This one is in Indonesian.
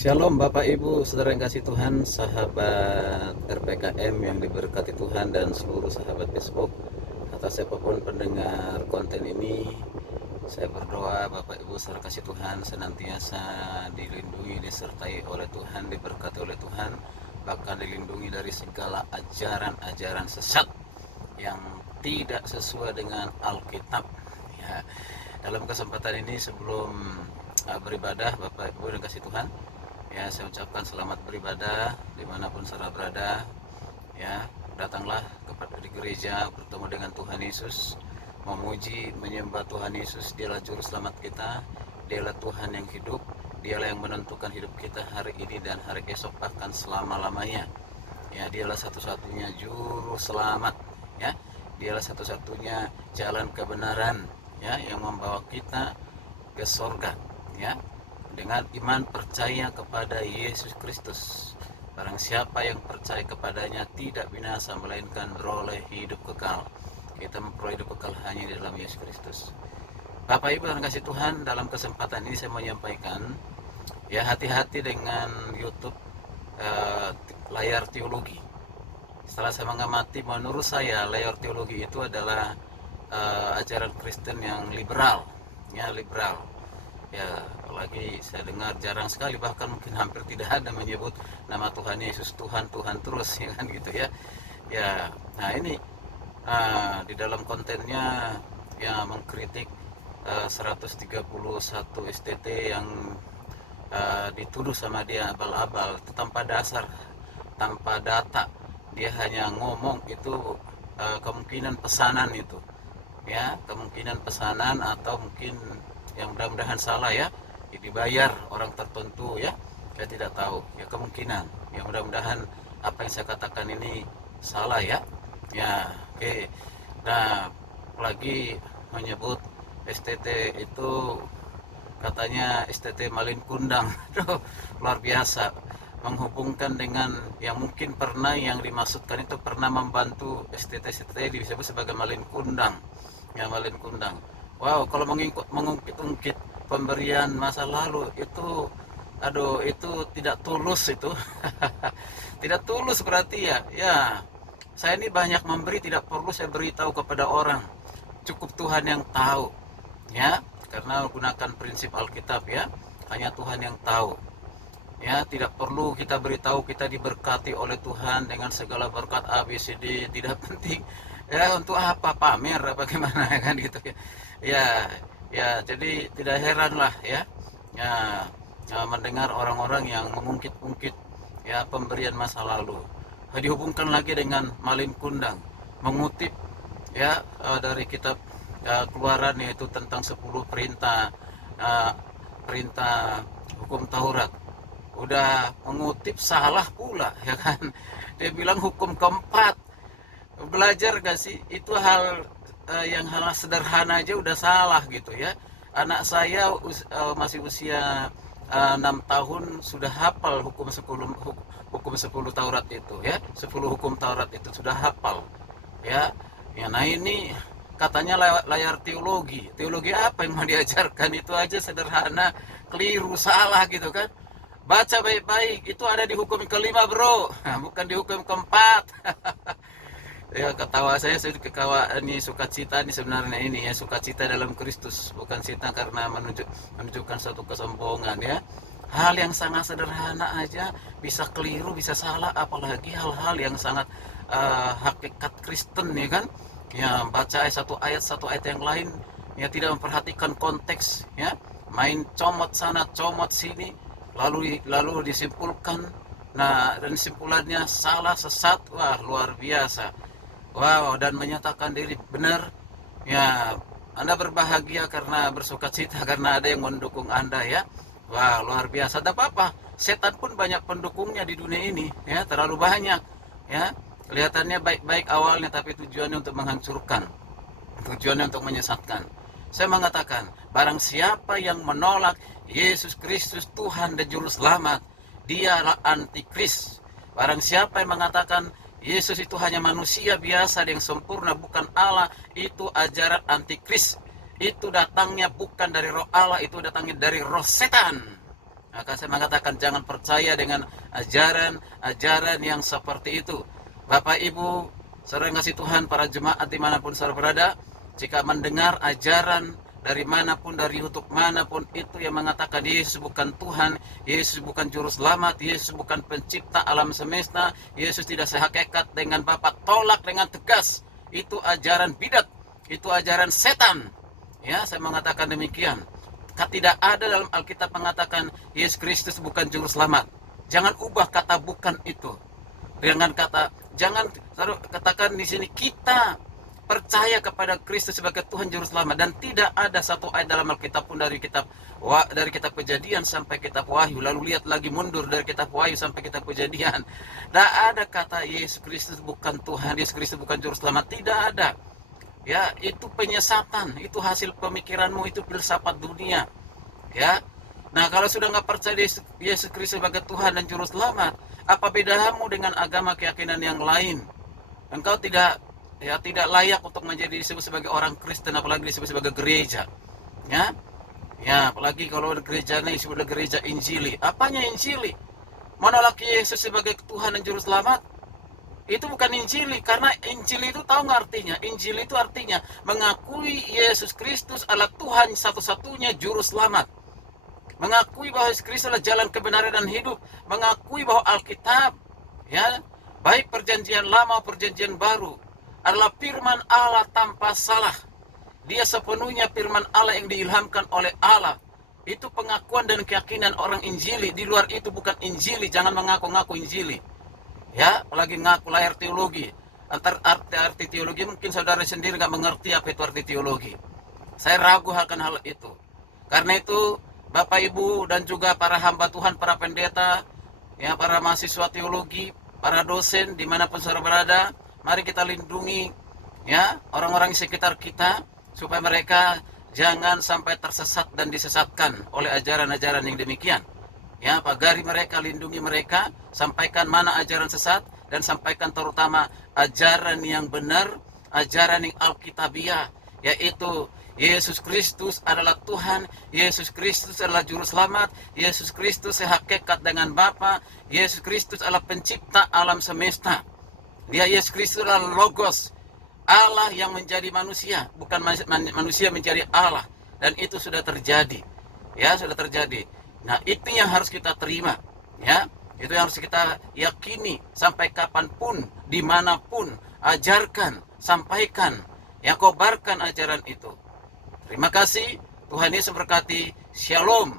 Shalom Bapak Ibu, saudara yang kasih Tuhan, sahabat RPKM yang diberkati Tuhan dan seluruh sahabat Facebook. Atas siapapun pendengar konten ini, saya berdoa Bapak Ibu saudara kasih Tuhan senantiasa dilindungi, disertai oleh Tuhan, diberkati oleh Tuhan, bahkan dilindungi dari segala ajaran-ajaran sesat yang tidak sesuai dengan Alkitab. Ya, dalam kesempatan ini sebelum beribadah Bapak Ibu yang kasih Tuhan, ya saya ucapkan selamat beribadah dimanapun saudara berada. Ya, datanglah kepada di gereja bertemu dengan Tuhan Yesus, memuji menyembah Tuhan Yesus. Dialah juru selamat kita, dialah Tuhan yang hidup, dialah yang menentukan hidup kita hari ini dan hari esok bahkan selama-lamanya. Ya, dialah satu-satunya juru selamat, ya, dialah satu-satunya jalan kebenaran, ya, yang membawa kita ke sorga, ya, dengan iman percaya kepada Yesus Kristus. Barang siapa yang percaya kepadanya tidak binasa melainkan beroleh hidup kekal. Kita memperoleh hidup kekal hanya di dalam Yesus Kristus. Bapak Ibu yang kasih Tuhan, dalam kesempatan ini saya menyampaikan, ya, hati-hati dengan YouTube layar teologi. Setelah saya mengamati, menurut saya layar teologi itu adalah ajaran Kristen yang liberal, ya, liberal. Ya, apalagi saya dengar jarang sekali, bahkan mungkin hampir tidak ada menyebut nama Tuhan Yesus Tuhan Tuhan terus, ya kan gitu ya. Ya, nah ini di dalam kontennya ya mengkritik 131 STT yang dituduh sama dia abal-abal, itu tanpa dasar, tanpa data. Dia hanya ngomong itu kemungkinan pesanan itu, ya, kemungkinan pesanan atau mungkin yang mudah-mudahan salah, ya, dibayar orang tertentu, ya, saya tidak tahu, ya, kemungkinan, ya, mudah-mudahan apa yang saya katakan ini salah, ya, ya, oke. Nah, lagi menyebut STT itu katanya STT Malin Kundang. Aduh, luar biasa, menghubungkan dengan yang mungkin pernah, yang dimaksudkan itu pernah membantu STT-STT disebut sebagai Malin Kundang, ya, Malin Kundang. Wow, kalau mengungkit-ungkit pemberian masa lalu itu, aduh, itu tidak tulus itu. Tidak tulus berarti, ya. Ya, saya ini banyak memberi, tidak perlu saya beritahu kepada orang. Cukup Tuhan yang tahu, ya, karena gunakan prinsip Alkitab, ya. Hanya Tuhan yang tahu. Ya, tidak perlu kita beritahu kita diberkati oleh Tuhan dengan segala berkat A B C D, tidak penting. Ya, untuk apa pamer apa gimana, kan gitu ya. Ya, ya, jadi tidak heran lah, ya. Ya, mendengar orang-orang yang mengungkit-ungkit, ya, pemberian masa lalu. Dihubungkan lagi dengan Malin Kundang, mengutip, ya, dari kitab Keluaran, yaitu tentang 10 perintah, perintah hukum Taurat. Udah mengutip salah pula, ya kan. Dia bilang hukum keempat. Belajar gak sih itu hal yang hal sederhana aja udah salah gitu, ya. Anak saya masih usia 6 tahun sudah hafal hukum 10 Taurat itu, ya. 10 hukum Taurat itu sudah hafal, ya. Ya, nah ini katanya layar teologi. Teologi apa yang mau diajarkan? Itu aja sederhana, keliru, salah gitu kan. Baca baik-baik, itu ada di hukum kelima, bro, bukan di hukum keempat. Ya, ketawa saya ketawa ini, sukacita ini sebenarnya ini, ya, sukacita dalam Kristus, bukan cita karena menunjukkan suatu kesombongan, ya. Hal yang sangat sederhana aja bisa keliru, bisa salah, apalagi hal-hal yang sangat hakikat Kristen, ya kan. Ya, baca satu ayat yang lain, ya, tidak memperhatikan konteks, ya, main comot sana comot sini, lalu disimpulkan. Nah, dan simpulannya salah, sesat. Wah, luar biasa. Wow, dan menyatakan diri benar. Ya, Anda berbahagia karena bersukacita karena ada yang mendukung Anda, ya. Wah, luar biasa. Tidak apa-apa. Setan pun banyak pendukungnya di dunia ini, ya, terlalu banyak, ya. Kelihatannya baik-baik awalnya, tapi tujuannya untuk menghancurkan, tujuannya untuk menyesatkan. Saya mengatakan, barang siapa yang menolak Yesus Kristus Tuhan dan Juru Selamat, dialah antikris. Barang siapa yang mengatakan Yesus itu hanya manusia biasa yang sempurna, bukan Allah, itu ajaran antikris. Itu datangnya bukan dari roh Allah, itu datangnya dari roh setan. Maka saya mengatakan jangan percaya dengan ajaran-ajaran yang seperti itu. Bapak Ibu, saudara yang kasih Tuhan, para jemaat dimanapun saudara berada, jika mendengar ajaran dari manapun, dari YouTube manapun itu yang mengatakan Yesus bukan Tuhan, Yesus bukan Juru Selamat, Yesus bukan pencipta alam semesta, Yesus tidak sehakikat dengan Bapa, tolak dengan tegas. Itu ajaran bidat, itu ajaran setan. Ya, saya mengatakan demikian. Tidak ada dalam Alkitab mengatakan Yesus Kristus bukan Juru Selamat. Jangan ubah kata bukan itu. Jangan katakan di sini kita percaya kepada Kristus sebagai Tuhan Juru Selamat, dan tidak ada satu ayat dalam Alkitab pun dari kitab Kejadian sampai kitab Wahyu, lalu lihat lagi mundur dari kitab Wahyu sampai kitab Kejadian. Tidak ada kata Yesus Kristus bukan Tuhan, Yesus Kristus bukan Juru Selamat, tidak ada. Ya, itu penyesatan, itu hasil pemikiranmu, itu filsafat dunia. Ya. Nah, kalau sudah nggak percaya Yesus Kristus sebagai Tuhan dan Juru Selamat, apa bedamu dengan agama keyakinan yang lain? Engkau tidak layak untuk menjadi disebut sebagai orang Kristen, apalagi disebut sebagai gereja. Ya. Ya, apalagi kalau gerejanya disebut gereja Injili. Apanya Injili? Menolak Yesus sebagai Tuhan dan Juru Selamat? Itu bukan Injili, karena Injili itu tahu nggak artinya? Injili itu artinya mengakui Yesus Kristus adalah Tuhan satu-satunya Juru Selamat. Mengakui bahwa Yesus Kristus adalah jalan kebenaran dan hidup. Mengakui bahwa Alkitab, ya, baik perjanjian lama perjanjian baru, adalah firman Allah tanpa salah. Dia sepenuhnya firman Allah yang diilhamkan oleh Allah. Itu pengakuan dan keyakinan orang Injili. Di luar itu bukan Injili, jangan mengaku-ngaku Injili. Ya, apalagi ngaku lahir teologi. Antar arti teologi mungkin saudara sendiri nggak mengerti apa itu arti teologi. Saya ragu akan hal itu. Karena itu Bapak Ibu dan juga para hamba Tuhan, para pendeta, ya, para mahasiswa teologi, para dosen dimanapun saudara berada, mari kita lindungi, ya, orang-orang di sekitar kita supaya mereka jangan sampai tersesat dan disesatkan oleh ajaran-ajaran yang demikian. Ya, pagari mereka, lindungi mereka, sampaikan mana ajaran sesat, dan sampaikan terutama ajaran yang benar, ajaran yang alkitabiah, yaitu Yesus Kristus adalah Tuhan, Yesus Kristus adalah Juru Selamat, Yesus Kristus sehakikat dengan Bapa, Yesus Kristus adalah pencipta alam semesta. Dia Yesus Kristus adalah Logos, Allah yang menjadi manusia, bukan manusia menjadi Allah, dan itu sudah terjadi. Ya, sudah terjadi. Nah, itu yang harus kita terima, ya. Itu yang harus kita yakini sampai kapanpun, dimanapun, ajarkan, sampaikan, ya, kobarkan ajaran itu. Terima kasih, Tuhan Yesus berkati. Shalom.